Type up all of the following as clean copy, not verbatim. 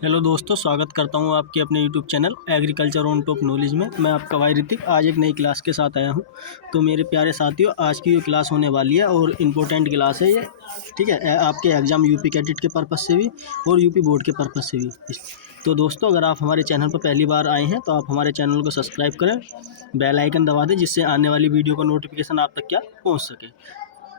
Hello दोस्तों, स्वागत करता हूं आपके अपने YouTube channel agriculture on top knowledge में। मैं आपका भाई ऋतिक आज एक नई क्लास के साथ आया हूं। तो मेरे प्यारे साथियों, आज की ये क्लास होने वाली है और इम्पोर्टेंट क्लास है ये। ठीक है, आपके एग्ज़ाम यूपी कैडेट के पर्पज़ से भी और यूपी बोर्ड के पर्पज़ से भी। तो दोस्तों, अगर आप हमारे चैनल पर पहली बार आए हैं तो आप हमारे चैनल को सब्सक्राइब करें, बेल आइकन दबा दें, जिससे आने वाली वीडियो का नोटिफिकेशन आप तक क्या पहुँच सके।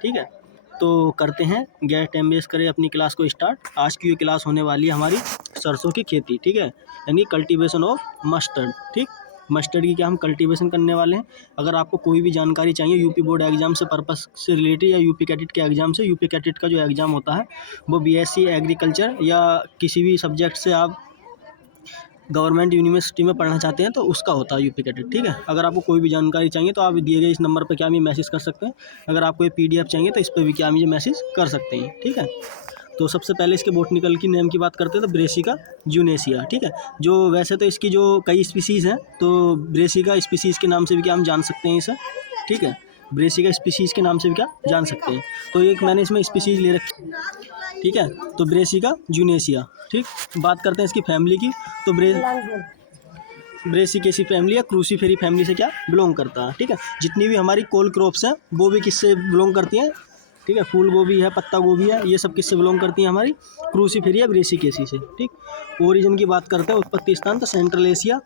ठीक है, तो करते हैं गैर टाइम वेस्ट करें अपनी क्लास को स्टार्ट। आज की ये क्लास होने वाली है हमारी सरसों की खेती। ठीक है, यानी कल्टीवेशन ऑफ मस्टर्ड। ठीक, मस्टर्ड की क्या हम कल्टीवेशन करने वाले हैं। अगर आपको कोई भी जानकारी चाहिए यूपी बोर्ड एग्जाम से पर्पस से रिलेटेड या यूपी कैडेट के एग्जाम से, यूपी कैडेट का जो एग्ज़ाम होता है वो बीएससी एग्रीकल्चर या किसी भी सब्जेक्ट से आप गवर्नमेंट यूनिवर्सिटी में पढ़ना चाहते हैं तो उसका होता है यूपी कैडेट। ठीक है, अगर आपको कोई भी जानकारी चाहिए तो आप दिए गए इस नंबर पर क्या भी मैसेज कर सकते हैं। अगर आपको ये पीडीएफ चाहिए तो इस पर भी क्या मुझे मैसेज कर सकते हैं। ठीक है, तो सबसे पहले इसके बोटनिकल की नेम की बात करते हैं तो ब्रेसिका जूनेसिया। ठीक है, जो वैसे तो इसकी जो कई स्पीसीज़ हैं तो ब्रेसिका स्पीसीज़ के नाम से भी क्या हम जान सकते हैं इसे। ठीक है, ब्रेसिका स्पीसीज़ के नाम से भी क्या जान सकते हैं। तो एक मैंने इसमें स्पीसीज़ ले रखी। ठीक है, तो ब्रेसिका जूनेसिया। ठीक, बात करते हैं इसकी फैमिली की। तो ब्रेसिकेसी फैमिली या क्रूसीफेरी फैमिली से क्या बिलोंग करता है। ठीक है, जितनी भी हमारी कोल क्रॉप्स हैं वो भी किससे बिलोंग करती हैं। ठीक है, फूल गोभी है, पत्ता गोभी है, ये सब किससे बिलोंग करती हैं हमारी क्रूसीफेरी या ब्रेसिकेसी से। ठीक, ओरिजिन की बात करते हैं, उत्पत्ति स्थान तो सेंट्रल एशिया,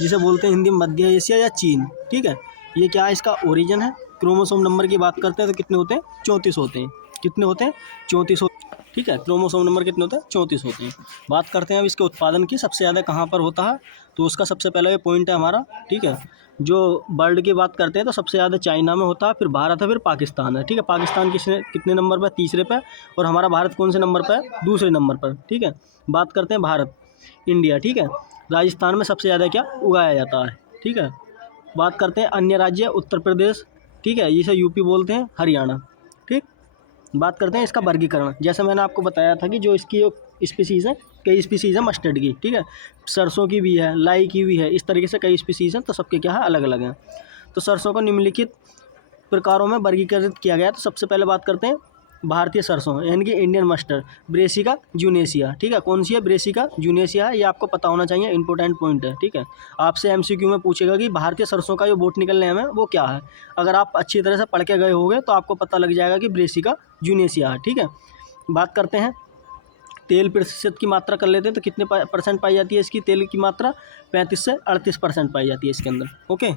जिसे बोलते हैं हिंदी में मध्य एशिया या चीन। ठीक है, ये क्या है, इसका ओरिजिन है। क्रोमोसोम नंबर की बात करते हैं तो कितने होते हैं, 34 होते हैं। कितने होते हैं, 34। ठीक है, क्रोमोसोम नंबर कितने होते हैं, 34 होते हैं। बात करते हैं अब इसके उत्पादन की, सबसे ज़्यादा कहाँ पर होता है। तो उसका सबसे पहला ये पॉइंट है हमारा। ठीक है, जो वर्ल्ड की बात करते हैं तो सबसे ज़्यादा चाइना में होता है, फिर भारत है, फिर पाकिस्तान है। ठीक है, पाकिस्तान कितने नंबर पर, तीसरे पर, और हमारा भारत कौन से नंबर पर है, दूसरे नंबर पर। ठीक है, बात करते हैं भारत, इंडिया। ठीक है, राजस्थान में सबसे ज़्यादा क्या उगाया जाता है। ठीक है, बात करते हैं अन्य राज्य, उत्तर प्रदेश। ठीक है, जिसे यूपी बोलते हैं, हरियाणा। ठीक, बात करते हैं इसका वर्गीकरण। जैसे मैंने आपको बताया था कि जो इसकी स्पीसीज़ है, कई स्पीसीज़ है मस्टर्ड की। ठीक है, सरसों की भी है, लाई की भी है, इस तरीके से कई स्पीसीज़ हैं, तो सबके क्या है, अलग अलग हैं। तो सरसों को निम्नलिखित प्रकारों में वर्गीकृत किया गया है। तो सबसे पहले बात करते हैं भारतीय सरसों यानी कि इंडियन मस्टर्ड, ब्रेसिका जूनेसिया। ठीक है, कौन सी है, ब्रेसिका जूनेसिया है, ये आपको पता होना चाहिए, इंपॉर्टेंट पॉइंट है। ठीक है, आपसे एमसीक्यू में पूछेगा कि भारतीय सरसों का जो बोटनिकल नेम है वो क्या है। अगर आप अच्छी तरह से पढ़ के गए होंगे तो आपको पता लग जाएगा कि ब्रेसिका जूनेसिया है। ठीक है, बात करते हैं तेल प्रतिशत की मात्रा कर लेते हैं तो कितने परसेंट पाई जाती है इसकी तेल की मात्रा, 35 से 38% पाई जाती है इसके अंदर। ओके,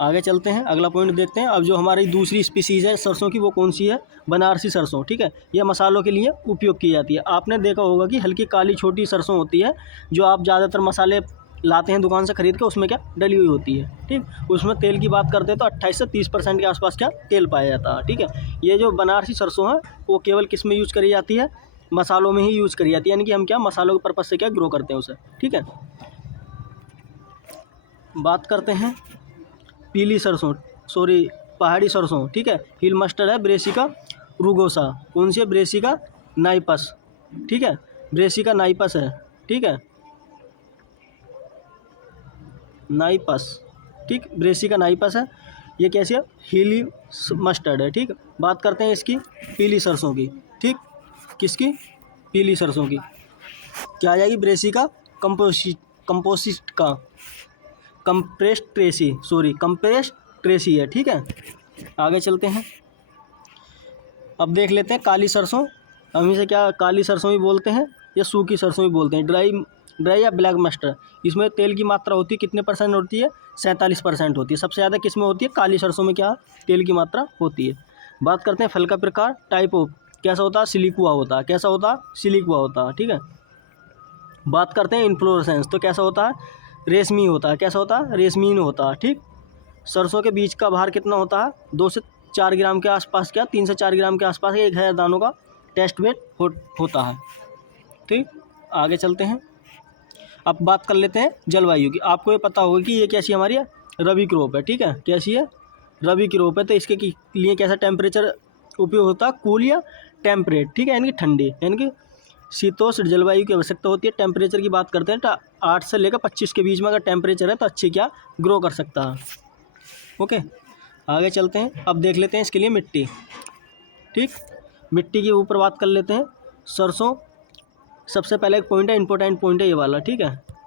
आगे चलते हैं, अगला पॉइंट देखते हैं। अब जो हमारी दूसरी स्पीसीज़ है सरसों की वो कौन सी है, बनारसी सरसों। ठीक है, यह मसालों के लिए उपयोग की जाती है। आपने देखा होगा कि हल्की काली छोटी सरसों होती है जो आप ज़्यादातर मसाले लाते हैं दुकान से खरीद के, उसमें क्या डली हुई होती है। ठीक, उसमें तेल की बात करते हैं तो 28 से 30% के आसपास क्या तेल पाया जाता है। ठीक है, ये जो बनारसी सरसों है वो केवल किस में यूज करी जाती है, मसालों में ही यूज करी जाती है, यानी कि हम क्या मसालों के पर्पज़ से क्या ग्रो करते हैं उसे। ठीक है, बात करते हैं पीली सरसों, सॉरी पहाड़ी सरसों। ठीक है, हिल मस्टर्ड है, ब्रेसिका रूगोसा। कौन सी है, ब्रेसिका नाइपस। ठीक है, ब्रेसिका नाइपस है। ठीक है, नाइपस। ठीक, ब्रेसिका नाइपस है, ये कैसी है, हिली मस्टर्ड है। ठीक, बात करते हैं इसकी पीली सरसों की। ठीक, किसकी, पीली सरसों की क्या आ जाएगी, ब्रेसिका कंपोसिट का compressed Tracy, sorry compressed Tracy है। ठीक है, आगे चलते हैं, अब देख लेते हैं काली सरसों। हम इसे क्या काली सरसों ही बोलते हैं या सूखी सरसों ही बोलते हैं, ड्राई या ब्लैक मस्टर्ड। इसमें तेल की मात्रा होती है, कितने परसेंट होती है, 47% होती है। सबसे ज़्यादा किस में होती है, काली सरसों में क्या तेल की मात्रा होती है। बात करते हैं फल का प्रकार, टाइप ऑफ, कैसा होता है, सिलिकुआ होता है। कैसा होता है, सिलिकुआ होता है। ठीक है, बात करते हैं इन्फ्लोरेसेंस, तो कैसा होता है, रेशमी होता है। कैसा होता है, रेशमीन होता है। ठीक, सरसों के बीज का भार कितना होता है, 2 से 4 ग्राम के आसपास, क्या 3 से 4 ग्राम के आसपास 1000 दानों का टेस्ट वेट होता है। ठीक, आगे चलते हैं, अब बात कर लेते हैं जलवायु की। आपको ये पता होगा कि ये कैसी हमारी है, रबी क्रॉप है। ठीक है, कैसी है, रबी क्रॉप है, तो इसके लिए कैसा टेम्परेचर उपयोग होता है, कूल या टेम्परेट। ठीक है, यानी कि ठंडी, यानी कि शीतोष्ण जलवायु की आवश्यकता होती है। टेम्परेचर की बात करते हैं तो 8 से लेकर 25 के बीच में अगर टेम्परेचर है तो अच्छी क्या ग्रो कर सकता है। ओके, आगे चलते हैं, अब देख लेते हैं इसके लिए मिट्टी। ठीक, मिट्टी के ऊपर बात कर लेते हैं। सरसों सबसे पहले एक पॉइंट है, इंपॉर्टेंट पॉइंट है ये वाला, ठीक है।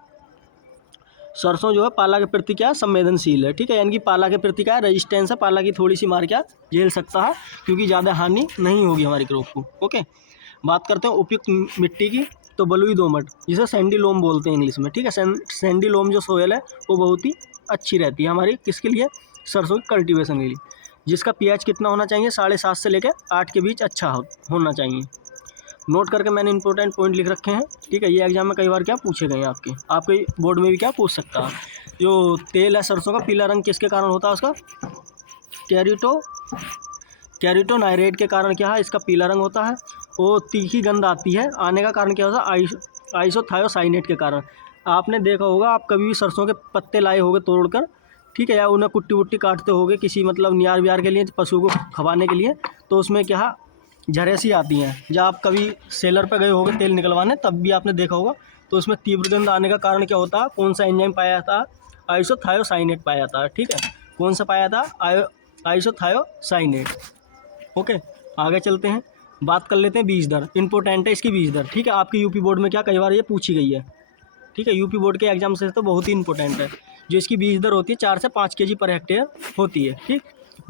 सरसों जो है पाला के प्रति क्या संवेदनशील है, ठीक है, यानी कि पाला के प्रति क्या रेजिस्टेंस है, पाला की थोड़ी सी मार क्या झेल सकता है, क्योंकि ज़्यादा हानि नहीं होगी हमारी क्रॉप को। ओके, बात करते हैं उपयुक्त मिट्टी की, तो बलुई दोमट जिसे सैंडी लोम बोलते हैं इंग्लिश में, ठीक है। सैंडी लोम जो सोयल है वो बहुत ही अच्छी रहती है हमारी किसके लिए, सरसों की कल्टीवेशन के लिए, जिसका पीएच कितना होना चाहिए 7.5 से लेकर 8 के बीच अच्छा होना चाहिए। नोट करके मैंने इंपॉर्टेंट पॉइंट लिख रखे हैं, ठीक है। ये एग्जाम में कई बार क्या पूछे गए हैं आपके बोर्ड में भी क्या पूछ सकता है। जो तेल है सरसों का पीला रंग किसके कारण होता है उसका, कैरिटोनाइरेट के कारण क्या है इसका पीला रंग होता है। वो तीखी गंध आती है, आने का कारण क्या होता है आइसोथायोसाइनेट के कारण। आपने देखा होगा, आप कभी भी सरसों के पत्ते लाए होंगे तोड़कर, ठीक है, या उन्हें कुट्टी वुट्टी काटते होगे किसी मतलब नियार व्यार के लिए, पशु को खवाने के लिए, तो उसमें क्या झरेसी आती हैं। जब आप कभी सेलर पर गए होगे तेल निकलवाने तब भी आपने देखा होगा, तो उसमें तीव्र गंध आने का कारण क्या होता है, कौन सा एंजाइम पाया जाता है, आइसोथायोसाइनेट पाया जाता है, ठीक है। कौन सा पाया था, आइसोथायोसाइनेट। ओके, आगे चलते हैं, बात कर लेते हैं बीज दर, इंपॉर्टेंट है इसकी बीज दर, ठीक है। आपकी यूपी बोर्ड में क्या कई बार ये पूछी गई है, ठीक है। यूपी बोर्ड के एग्जाम से तो बहुत ही इंपॉर्टेंट है। जो इसकी बीज दर होती है 4 से 5 kg पर हेक्टेयर होती है, ठीक।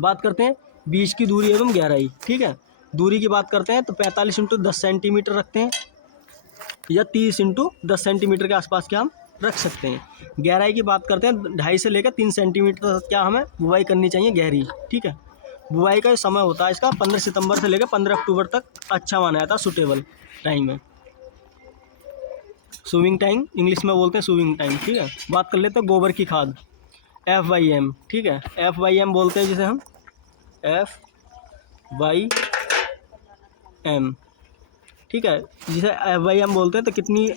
बात करते हैं बीज की दूरी एवं गहराई, ठीक है। दूरी की बात करते हैं तो 45 × 10 सेंटीमीटर रखते हैं, या 30 × 10 सेंटीमीटर के आसपास क्या हम रख सकते हैं। गहराई की बात करते हैं 2.5 से लेकर 3 सेंटीमीटर तक क्या हमें बुआई करनी चाहिए गहरी, ठीक है। बुआई का समय होता है इसका 15 सितंबर से लेकर 15 अक्टूबर तक अच्छा माना जाता है, सूटेबल टाइम है। सूविंग टाइम इंग्लिश में बोलते हैं, सूविंग टाइम, ठीक है। बात कर लेते हैं गोबर की खाद, FYM, ठीक है। FYM बोलते हैं जिसे हम FYM, ठीक है, जिसे FYM बोलते हैं। तो कितनी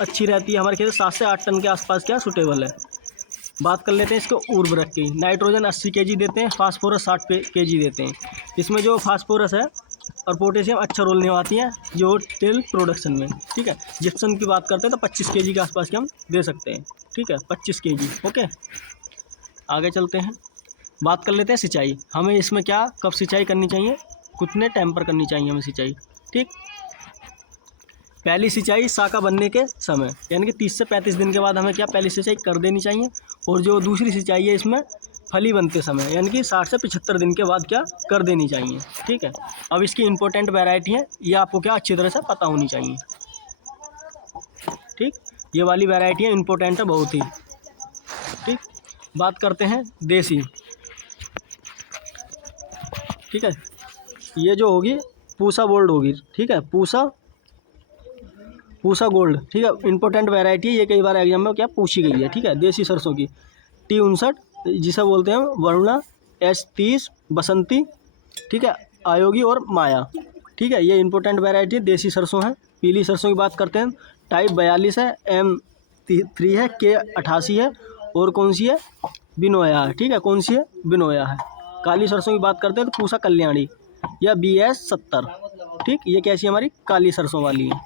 अच्छी रहती है हमारे खेत, 7 से 8 टन के आसपास क्या सूटेबल है। बात कर लेते हैं इसको उर्वरक की, नाइट्रोजन 80 kg देते हैं, फास्फोरस 60 kg देते हैं। इसमें जो फास्फोरस है और पोटेशियम अच्छा रोल निभाती हैं जो तेल प्रोडक्शन में, ठीक है। जिप्सम की बात करते हैं तो 25 kg के आसपास के हम दे सकते हैं, ठीक है, 25 kg। ओके, आगे चलते हैं, बात कर लेते हैं सिंचाई। हमें इसमें क्या कब सिंचाई करनी चाहिए, कितने टाइम पर करनी चाहिए हमें सिंचाई, ठीक। पहली सिंचाई साका बनने के समय, यानी कि 30 से 35 दिन के बाद हमें क्या पहली सिंचाई कर देनी चाहिए। और जो दूसरी सिंचाई है इसमें फली बनते समय, यानी कि 60 से 75 दिन के बाद क्या कर देनी चाहिए, ठीक है। अब इसकी इंपॉर्टेंट वैरायटी है, ये आपको क्या अच्छी तरह से पता होनी चाहिए, ठीक। ये वाली वैरायटी है इंपॉर्टेंट है बहुत ही, ठीक। बात करते हैं देसी, ठीक है। ये जो होगी पूसा गोल्ड होगी, ठीक है, पूसा गोल्ड, ठीक है, इंपॉर्टेंट वैरायटी है। ये कई बार एग्जाम में क्या पूछी गई है, ठीक है। देसी सरसों की T59 जिसे बोलते हैं वरुणा, S30 बसंती, ठीक है, आयोगी और माया, ठीक है। ये इंपॉर्टेंट वैरायटी देसी सरसों है। पीली सरसों की बात करते हैं, टाइप 42 है, M3 है, K88 है, और कौन सी है, बिनोया है, ठीक है, कौन सी है, बिनोया है। काली सरसों की बात करते हैं तो पूसा कल्याणी या BS70, ठीक। ये कैसी हमारी काली सरसों वाली है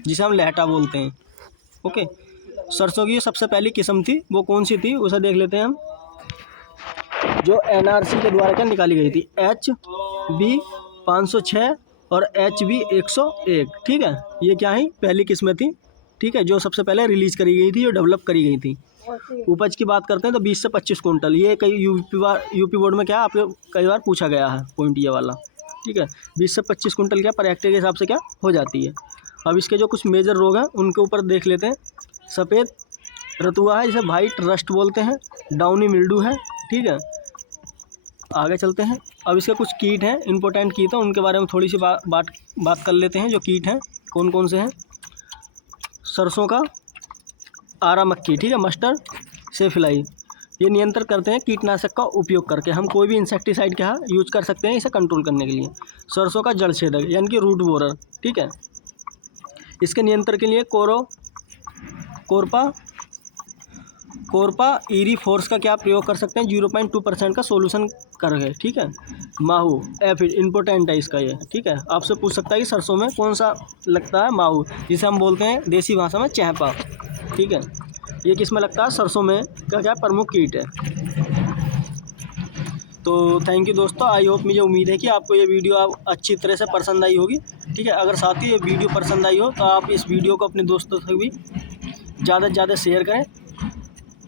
जिसे हम लहटा बोलते हैं। ओके, सरसों की सबसे पहली किस्म थी वो कौन सी थी उसे देख लेते हैं हम, जो NRC के द्वारा क्या निकाली गई थी, HB 506 और HB 101, ठीक है। ये क्या है, पहली किस्में थी, ठीक है, जो सबसे पहले रिलीज करी गई थी, जो डेवलप करी गई थी। उपज की बात करते हैं तो 20 से 25 कुंटल। ये कई यूपी बोर्ड में क्या आपके कई बार पूछा गया है पॉइंट ये वाला, ठीक है। 20 से 25 कुंटल क्या पर हेक्टेयर के हिसाब से क्या हो जाती है। अब इसके जो कुछ मेजर रोग हैं उनके ऊपर देख लेते हैं। सफ़ेद रतुआ है जिसे वाइट रस्ट बोलते हैं, डाउनी मिल्डू है, ठीक है। आगे चलते हैं, अब इसके कुछ कीट हैं, इंपॉर्टेंट कीट हैं, उनके बारे में थोड़ी सी बात कर लेते हैं। जो कीट हैं कौन कौन से हैं, सरसों का आरा मक्खी, ठीक है, मस्टर्ड सेफिलाई, ये नियंत्रण करते हैं कीटनाशक का उपयोग करके। हम कोई भी इंसेक्टिसाइड क्या यूज कर सकते हैं इसे कंट्रोल करने के लिए। सरसों का जड़ छेदक यानी कि रूट बोरर, ठीक है, इसके नियंत्रण के लिए कोरपा ईरी फोर्स का क्या प्रयोग कर सकते हैं, 0.2% का सोल्यूशन करके, ठीक है। माहू एफिड इंपॉर्टेंट है इसका ये, ठीक है। आपसे पूछ सकता है कि सरसों में कौन सा लगता है, माहू, जिसे हम बोलते हैं देसी भाषा में चहपा, ठीक है। ये किस में लगता है, सरसों में का क्या प्रमुख कीट है। तो थैंक यू दोस्तों, आई होप, मुझे उम्मीद है कि आपको ये वीडियो अच्छी तरह से पसंद आई होगी। ठीक है। अगर साथ ही ये वीडियो पसंद आई हो तो आप इस वीडियो को अपने दोस्तों तक भी ज़्यादा से ज़्यादा शेयर करें।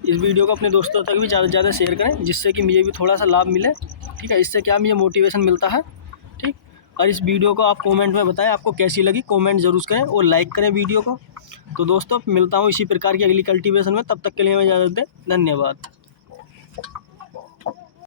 इस वीडियो को अपने दोस्तों तक भी ज़्यादा से ज़्यादा शेयर करें, जिससे कि मुझे भी थोड़ा सा लाभ मिले। ठीक है, इससे क्या मुझे मोटिवेशन मिलता है। ठीक, और इस वीडियो को आप कमेंट में बताएं आपको कैसी लगी, कमेंट ज़रूर करें और लाइक करें वीडियो को। तो दोस्तों मिलता हूँ इसी प्रकार की अगली कल्टीवेशन में, तब तक के लिए मैं इजाज़त दें। धन्यवाद।